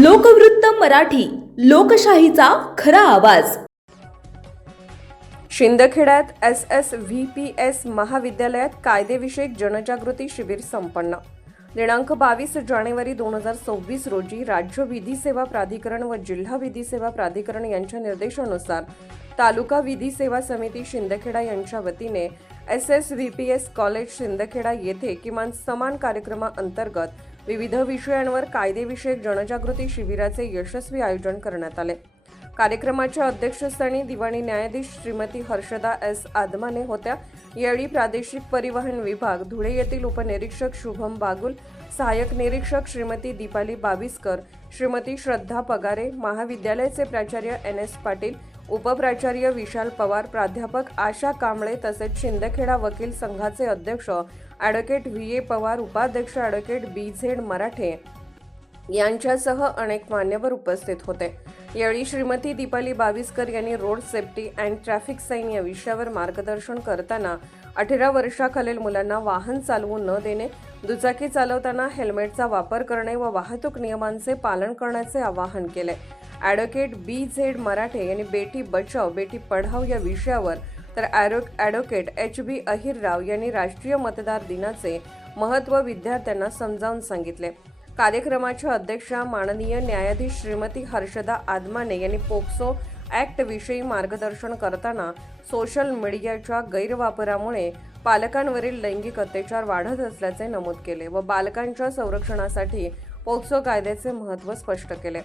लोकवृत्त मराठी, लोकशाहीचा खरा आवाज. शिंदखेड्यात SSVPS महाविद्यालयात कायदेविषयक जनजागृती शिबिर संपन्न. दिनांक 22 जानेवारी 2026 रोजी राज्य विधी सेवा प्राधिकरण व जिल्हा विधी सेवा प्राधिकरण यांच्या निर्देशानुसार तालुका विधी सेवा समिती शिंदखेडा यांच्या वतीने SSVPS कॉलेज शिंदखेडा येथे किमान समान कार्यक्रमाअंतर्गत विविध विषयांवर कायदेविषयक जनजागृती शिबिराचे यशस्वी आयोजन करण्यात आले. कार्यक्रमाच्या अध्यक्षस्थानी दिवाणी न्यायाधीश श्रीमती हर्षदा S. आदमाने होत्या. यावेळी प्रादेशिक परिवहन विभाग धुळे येथील उपनिरीक्षक शुभम बागुल, सहाय्यक निरीक्षक श्रीमती दीपाली बाविस्कर, श्रीमती श्रद्धा पगारे, महाविद्यालयाचे प्राचार्य NS पाटील, उपप्राचार्य विशाल पवार, प्राध्यापक आशा कांबळे तसेच शिंदखेडा वकील संघाचे अध्यक्ष ॲडव्होकेट VA पवार, उपाध्यक्ष ॲडव्होकेट BZ मराठे यांच्यासह अनेक मान्यवर उपस्थित होते. यावेळी श्रीमती दीपाली बाविस्कर यांनी road safety and traffic sign या विषयावर मार्गदर्शन करताना 18 वर्षाखालील मुलांना वाहन चालवू न देणे, दुचाकी चालवताना हेल्मेटचा वापर करणे व वाहतूक नियमांचे पालन करण्याचे आवाहन केले. ॲडव्होकेट BZ मराठे यांनी बेटी बचाव बेटी पढाव या विषयावर तर ॲडव्होकेट HB अहिरराव यांनी राष्ट्रीय मतदार दिनाचे महत्त्व विद्यार्थ्यांना समजावून सांगितले. कार्यक्रमाच्या अध्यक्षा माननीय न्यायाधीश श्रीमती हर्षदा आदमाने यांनी पोक्सो ॲक्ट विषयी मार्गदर्शन करताना सोशल मीडियाच्या गैरवापरामुळे पालकांवरील लैंगिक अत्याचार वाढत असल्याचे नमूद केले व बालकांच्या संरक्षणासाठी पोक्सो कायद्याचे महत्त्व स्पष्ट केले.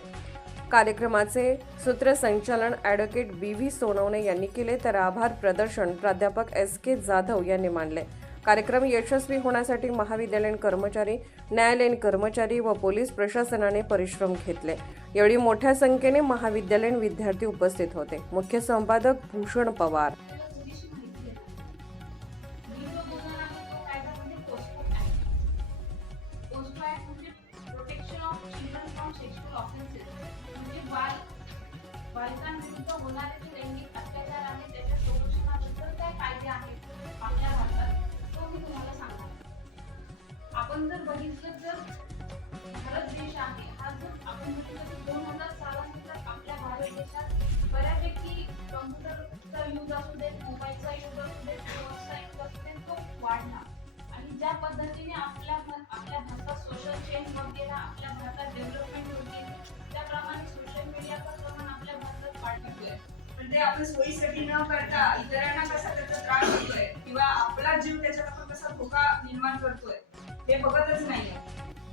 कार्यक्रमाचे सूत्रसंचालन ॲडव्होकेट BV सोनवणे यांनी केले तर आभार प्रदर्शन प्राध्यापक SK जाधव यांनी मानले. कार्यक्रम यशस्वी होण्यासाठी महाविद्यालयीन कर्मचारी, न्यायालयीन कर्मचारी व पोलीस प्रशासनाने परिश्रम घेतले. यावेळी मोठ्या संख्येने महाविद्यालयीन विद्यार्थी उपस्थित होते. मुख्य संपादक भूषण पवार. बालकांविरुद्ध होणारे जे लैंगिक अत्याचार आणि त्याच्या संरक्षणाबद्दल काय कायदे आहेत आपल्या भारतात तो मी तुम्हाला सांगणार. आपण जर बघितलं तर भारत देश आहे हा जर आपण बघितलं तर 2000 सालानंतर आपल्या भारत देशात बऱ्यापैकी कम्प्युटरचा यूज असू दे, मोबाईलचा यूज असू दे, फोनचा यूज असू दे, तो वाढला. आणि ज्या पद्धतीने आपल्या भारतात सोशल चेंज वगैरे आपल्या भारतात डेव्हलपमेंट होती त्याप्रमाणे सोशल मीडियाचं प्रमाण आपल्या भारतात वाढतोय. पण ते आपण सोयीसाठी न करता इतरांना कसा त्याचा त्रास होतोय किंवा आपला जीव त्याच्यात आपण कसा धोका निर्माण करतोय हे बघतच नाहीये.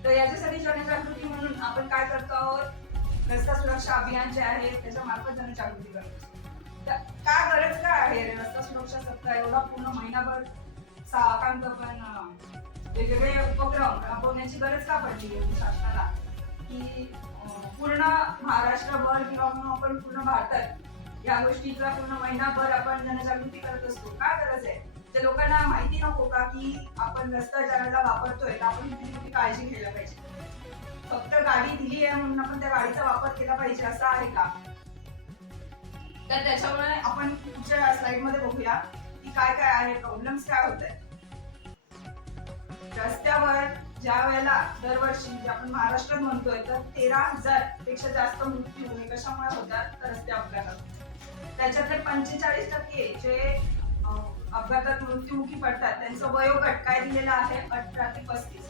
तर याच्यासाठी जनजागृती म्हणून आपण काय करतो आहोत, रस्ता सुरक्षा अभियान जे आहे त्याच्या मार्फत जनजागृती करतो. तर का गरज काय आहे रस्ता सुरक्षा सप्ताह एवढा पूर्ण महिनाभर साकांत आपण वेगवेगळे उपक्रम राबवण्याची गरज का पडली शासनाला की पूर्ण महाराष्ट्रभर किंवा आपण पूर्ण भारतात या गोष्टीचा पूर्ण महिनाभर आपण जनजागृती करत असतो. काय गरज आहे? ते लोकांना माहिती नको का की आपण रस्ता ज्यावेळेला वापरतोय तर आपण किती काळजी घ्यायला पाहिजे. फक्त गाडी दिली आहे म्हणून आपण त्या गाडीचा वापर केला पाहिजे असं आहे का? तर त्याच्यामुळे आपण पुढच्या स्लाइड मध्ये बघूया की काय काय आहे, प्रॉब्लेम्स काय होत आहे रस्त्यावर. ज्या वेळेला दरवर्षी जे आपण महाराष्ट्रात म्हणतोय तर 13,000 पेक्षा जास्त मृत्यू हे कशामुळे होतात तर रस्ते अपघातात. त्याच्यातले 45% जे अपघातात मृत्युमुखी पडतात त्यांचं वयोगट काय दिलेलं आहे 18 ते 35.